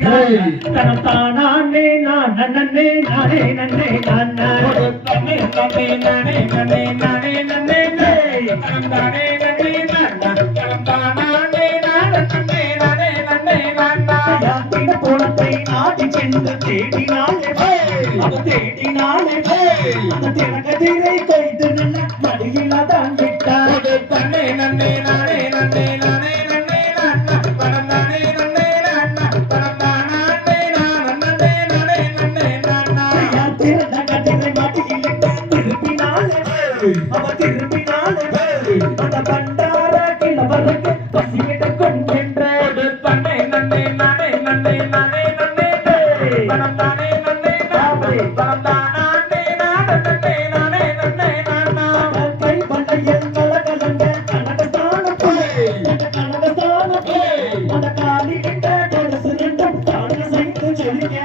தனம் தானே நானே நானே நன்னே நானே தன்னே தன்னே நானே நானே நானே நன்னே தனம் தானே நன்னே நானா தனம் தானே நானே நானே நன்னே நானா யாத்திட போனத்தை நாடி சென்று தேடினாலே அது தேடினாலே அந்த திறகதிரை கொய்து நின்ன மடியில்தான் விட்டார் தன்னே நன்னே நானே நன்னே நானே நன்னே நானா தனம் தானே நன்னே நானா தனம் தானே நானே நானே நன்னே நானா யாத்திர கதிரை மடியிலிட்டு திரும்பினாலே அவ திரும்பினாலே அந்த பண்டார கிளவருக்கு பசியிட கொண்டென்ற தன்னே நன்னே நானே நன்னே நானே நன்னே தனம் தானே நன்னே நானே தனம் தானே நானே நானே நன்னே நானா கை பண்டையில் கலகலங்க கனகஸ்தான கனகஸ்தான அந்த காலிட்ட கொலுசு ரெண்டும் தான சைத்து சொல்லிங்க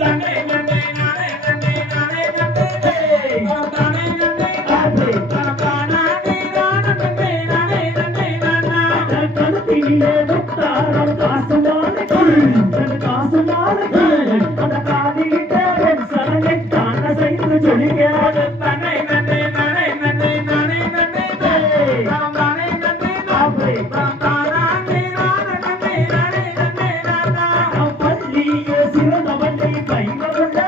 தன்னே நன்னே நானே நன்னே நானே நன்னே தனம் தானே நன்னே நானே தனம் தானே நானே நானே நன்னே நானா கருத்திலே முத்தாரம் காசுமான காசுமான அந்த காலிட்ட சரணை தான சைத்து சொல்லிங்க தன்னே நன்னே நானே நன்னே நானே நன்னே தனம் தானே நன்னே நானே தனம் தானே நானே நானே நன்னே நானா பள்ளியே சிறந்தவளை கையிலுள்ள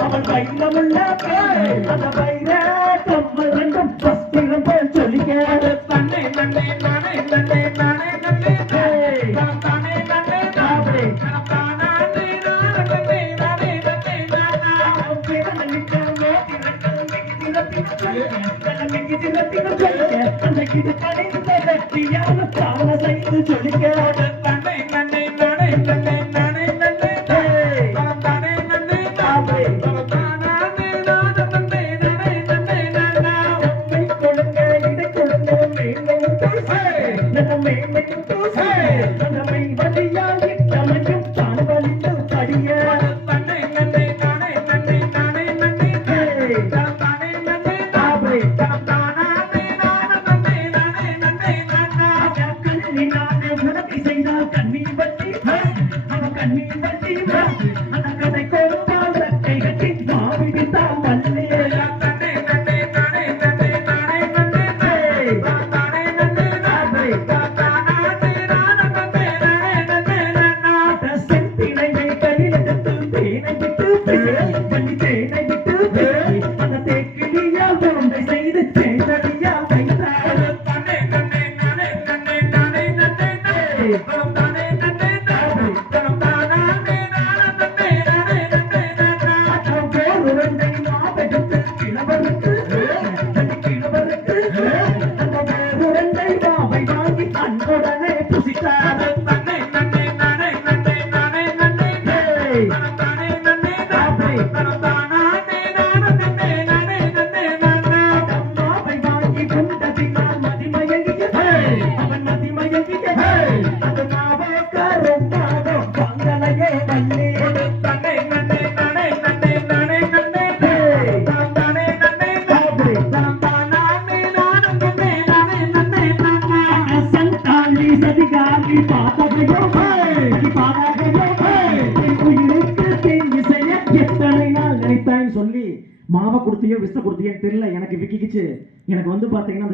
அவள் கையிலுள்ள அந்த வைர கம்மல் ரெண்டும் வஸ்திரம் போல் சொல்லிக்க தன்னே நன்னே நானே நன்னே நானே நன்னே தனம் தானே நன்னே நானே தனம் தானே நானே நானே நன்னே நானா பிறந்தளிக்க அந்த இது கடைந்த வெற்றியான தான செய்து சொல்லிக்க தன்னே நன்னே நானே நன்னே நானே நன்னே தனம் தானே நன்னே நானே தனம் தானே நானே நானே நன்னே நானா நம்மை கொடுங்க இதை கொடுங்க மேலும் தூசே நம்ம மேலும் தூசே நம்மை வழியால் இட்டமையும் தான் வலிந்து படிய தன்னே நன்னே நானே நன்னே நானே நன்னே தனம் தானே நன்னே நானே தனம் தானே நானே நானே நன்னே நானா கண்ணி நானே உனக்கு செய்தால் கண்ணீர் வட்டி அவன் கண்ணீர் வட்டி அந்த கதை கொடுத்தால் ரக்கை கட்டி மாவிடித்தான் வல்லே தன்னே நன்னே நானே நன்னே நானே நன்னே தனம் தானே நன்னே நானே தனம் தானே நானே நானே நானா செந்தினையை கையிலெடுத்து தேனை விட்டு வண்டி தேனை விட்டு அந்த தேக்கிலியால் தொண்டை செய்து தேனடியால் வைத்தார் தன்னே நன்னே நானே நன்னே நானே நன்னே தனம் தானே நன்னே நானே தனம் தானே நானே நானே நன்னே நானா போருண்டை மாபெடுத்து கிழவருக்கு கிழவருக்கு அந்த போருண்டை மாவை வாங்கி அன்புடனே புசித்தார் தன்னே நன்னே நானே நன்னே நானே நன்னே தனம் தானே நன்னே நானே தனம் தானே நானே நானே நன்னே நானா மாவை வாங்கி குண்டதினால் மதிமயங்கிய அவன் மதிமயங்கிய அது மாவோக்க ரொம்பாதோ பங்களையே வள்ளி தன்னே நன்னே நானே நன்னே நானே நன்னே தனம் தானே நன்னே நானே தனம் தானே நானே நானே நன்னே நானா சந்தாலி சதிகாலி பாதகையோ பாதகையோ உயிருக்கு தீங்கு செய்ய எத்தனை நாள் நினைத்தான்னு சொல்லி மாவை கொடுத்தியோ விஷ கொடுத்தியோன்னு தெரியல எனக்கு விக்கிக்கிச்சு எனக்கு வந்து பாத்தீங்கன்னா